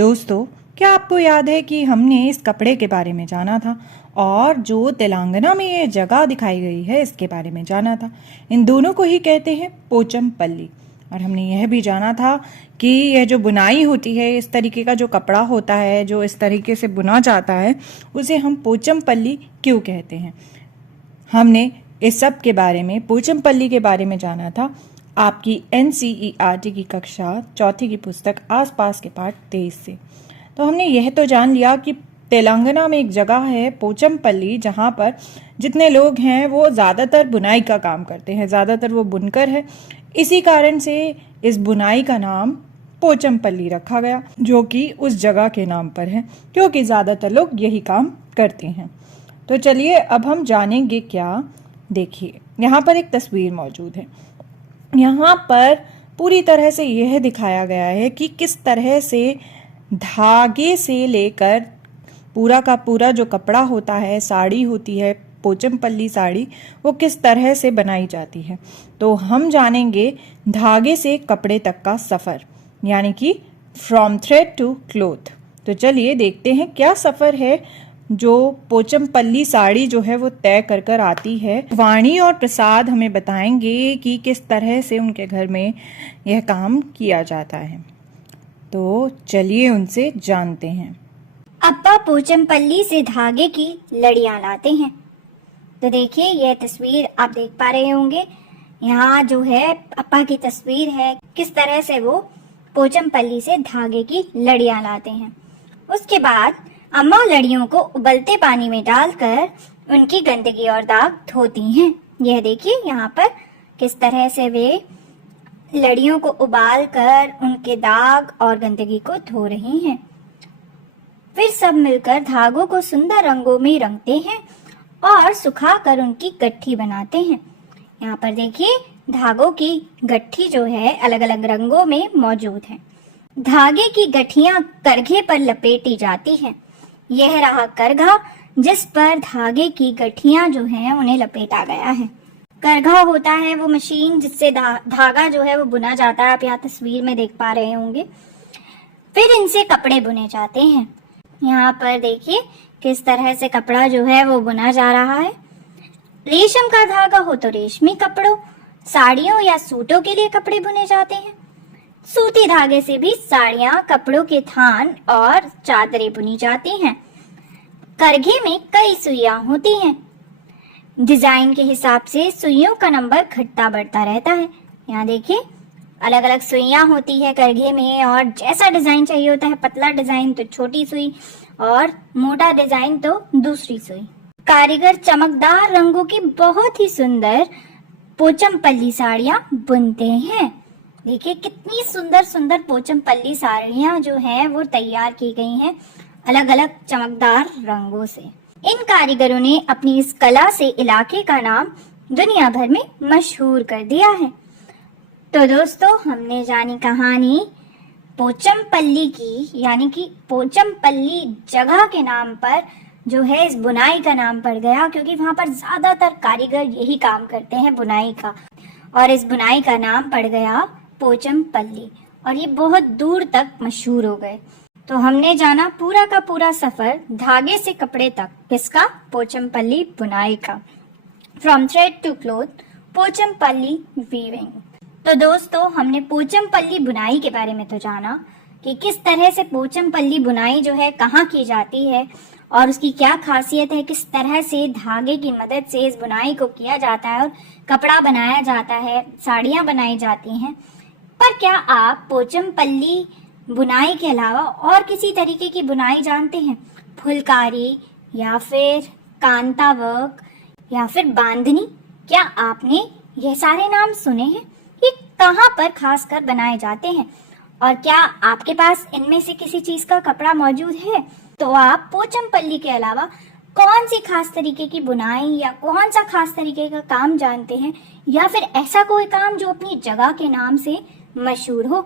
दोस्तों, क्या आपको याद है कि हमने इस कपड़े के बारे में जाना था और जो तेलंगाना में ये जगह दिखाई गई है इसके बारे में जाना था। इन दोनों को ही कहते हैं पोचमपल्ली। और हमने यह भी जाना था कि यह जो बुनाई होती है, इस तरीके का जो कपड़ा होता है जो इस तरीके से बुना जाता है, उसे हम पोचमपल्ली क्यों कहते हैं। हमने इस सब के बारे में, पोचमपल्ली के बारे में जाना था आपकी NCERT की कक्षा 4 की पुस्तक आसपास के पाठ 23 से। तो हमने यह तो जान लिया कि तेलंगाना में एक जगह है पोचमपल्ली, जहाँ पर जितने लोग हैं वो ज़्यादातर बुनाई का काम करते हैं, ज़्यादातर वो बुनकर है। इसी कारण से इस बुनाई का नाम पोचमपल्ली रखा गया, जो कि उस जगह के नाम पर है, क्योंकि ज़्यादातर लोग यही काम करते हैं। तो चलिए अब हम जानेंगे क्या। देखिए, यहाँ पर एक तस्वीर मौजूद है। यहाँ पर पूरी तरह से यह दिखाया गया है कि किस तरह से धागे से लेकर पूरा का पूरा जो कपड़ा होता है, साड़ी होती है, पोचमपल्ली साड़ी, वो किस तरह से बनाई जाती है। तो हम जानेंगे धागे से कपड़े तक का सफ़र, यानी कि फ्रॉम थ्रेड टू क्लोथ। तो चलिए देखते हैं क्या सफ़र है जो पोचमपल्ली साड़ी जो है वो तय कर कर आती है। वाणी और प्रसाद हमें बताएंगे कि किस तरह से उनके घर में यह काम किया जाता है। तो चलिए उनसे जानते हैं। अप्पा पोचमपल्ली से धागे की लड़ियां लाते हैं। तो देखिए, यह तस्वीर आप देख पा रहे होंगे। यहाँ जो है अप्पा की तस्वीर है, किस तरह से वो पोचमपल्ली से धागे की लड़ियां लाते हैं। उसके बाद अम्मा लड़ियों को उबलते पानी में डालकर उनकी गंदगी और दाग धोती हैं। यह देखिए यहाँ पर किस तरह से वे लड़ियों को उबाल कर उनके दाग और गंदगी को धो रही हैं। फिर सब मिलकर धागों को सुंदर रंगों में रंगते हैं और सुखाकर उनकी गट्ठी बनाते हैं। यहाँ पर देखिए, धागों की गट्ठी जो है अलग अलग रंगों में मौजूद है। धागे की गठियां करघे पर लपेटी जाती हैं। यह रहा करघा, जिस पर धागे की गठियां जो हैं उन्हें लपेटा गया है। करघा होता है वो मशीन जिससे धागा जो है वो बुना जाता है। आप यहाँ तस्वीर में देख पा रहे होंगे। फिर इनसे कपड़े बुने जाते हैं। यहाँ पर देखिए किस तरह से कपड़ा जो है वो बुना जा रहा है। रेशम का धागा हो तो रेशमी कपड़ों, साड़ियों या सूटों के लिए कपड़े बुने जाते हैं। सूती धागे से भी साड़ियां, कपड़ों के थान और चादरें बुनी जाती हैं। करघे में कई सुइयां होती हैं। डिजाइन के हिसाब से सुइयों का नंबर घटता बढ़ता रहता है। यहाँ देखिए, अलग अलग सुइयां होती है करघे में, और जैसा डिजाइन चाहिए होता है, पतला डिजाइन तो छोटी सुई और मोटा डिजाइन तो दूसरी सुई। कारीगर चमकदार रंगों की बहुत ही सुंदर पोचमपल्ली साड़ियां बुनते हैं। देखिए कितनी सुंदर सुंदर पोचमपल्ली साड़ियां जो हैं वो तैयार की गई हैं अलग अलग चमकदार रंगों से। इन कारीगरों ने अपनी इस कला से इलाके का नाम दुनिया भर में मशहूर कर दिया है। तो दोस्तों, हमने जानी कहानी पोचमपल्ली की, यानी कि पोचमपल्ली जगह के नाम पर जो है इस बुनाई का नाम पड़ गया, क्योंकि वहां पर ज्यादातर कारीगर यही काम करते हैं बुनाई का, और इस बुनाई का नाम पड़ गया पोचमपल्ली, और ये बहुत दूर तक मशहूर हो गए। तो हमने जाना पूरा का पूरा सफर धागे से कपड़े तक, किसका? पोचमपल्ली बुनाई का। From thread to cloth, Pochampally weaving. तो दोस्तों, हमने पोचमपल्ली बुनाई के बारे में तो जाना कि किस तरह से पोचमपल्ली बुनाई जो है कहाँ की जाती है और उसकी क्या खासियत है, किस तरह से धागे की मदद से इस बुनाई को किया जाता है और कपड़ा बनाया जाता है, साड़ियाँ बनाई जाती हैं। पर क्या आप पोचमपल्ली बुनाई के अलावा और किसी तरीके की बुनाई जानते हैं? फुलकारी या फिर कांता वर्क या फिर बांधनी? क्या आपने यह सारे नाम सुने हैं? ये कहाँ पर खासकर बनाए जाते हैं? और क्या आपके पास इनमें से किसी चीज का कपड़ा मौजूद है? तो आप पोचमपल्ली के अलावा कौन सी खास तरीके की बुनाई या कौन सा खास तरीके का काम जानते हैं, या फिर ऐसा कोई काम जो अपनी जगह के नाम से मशहूर हो?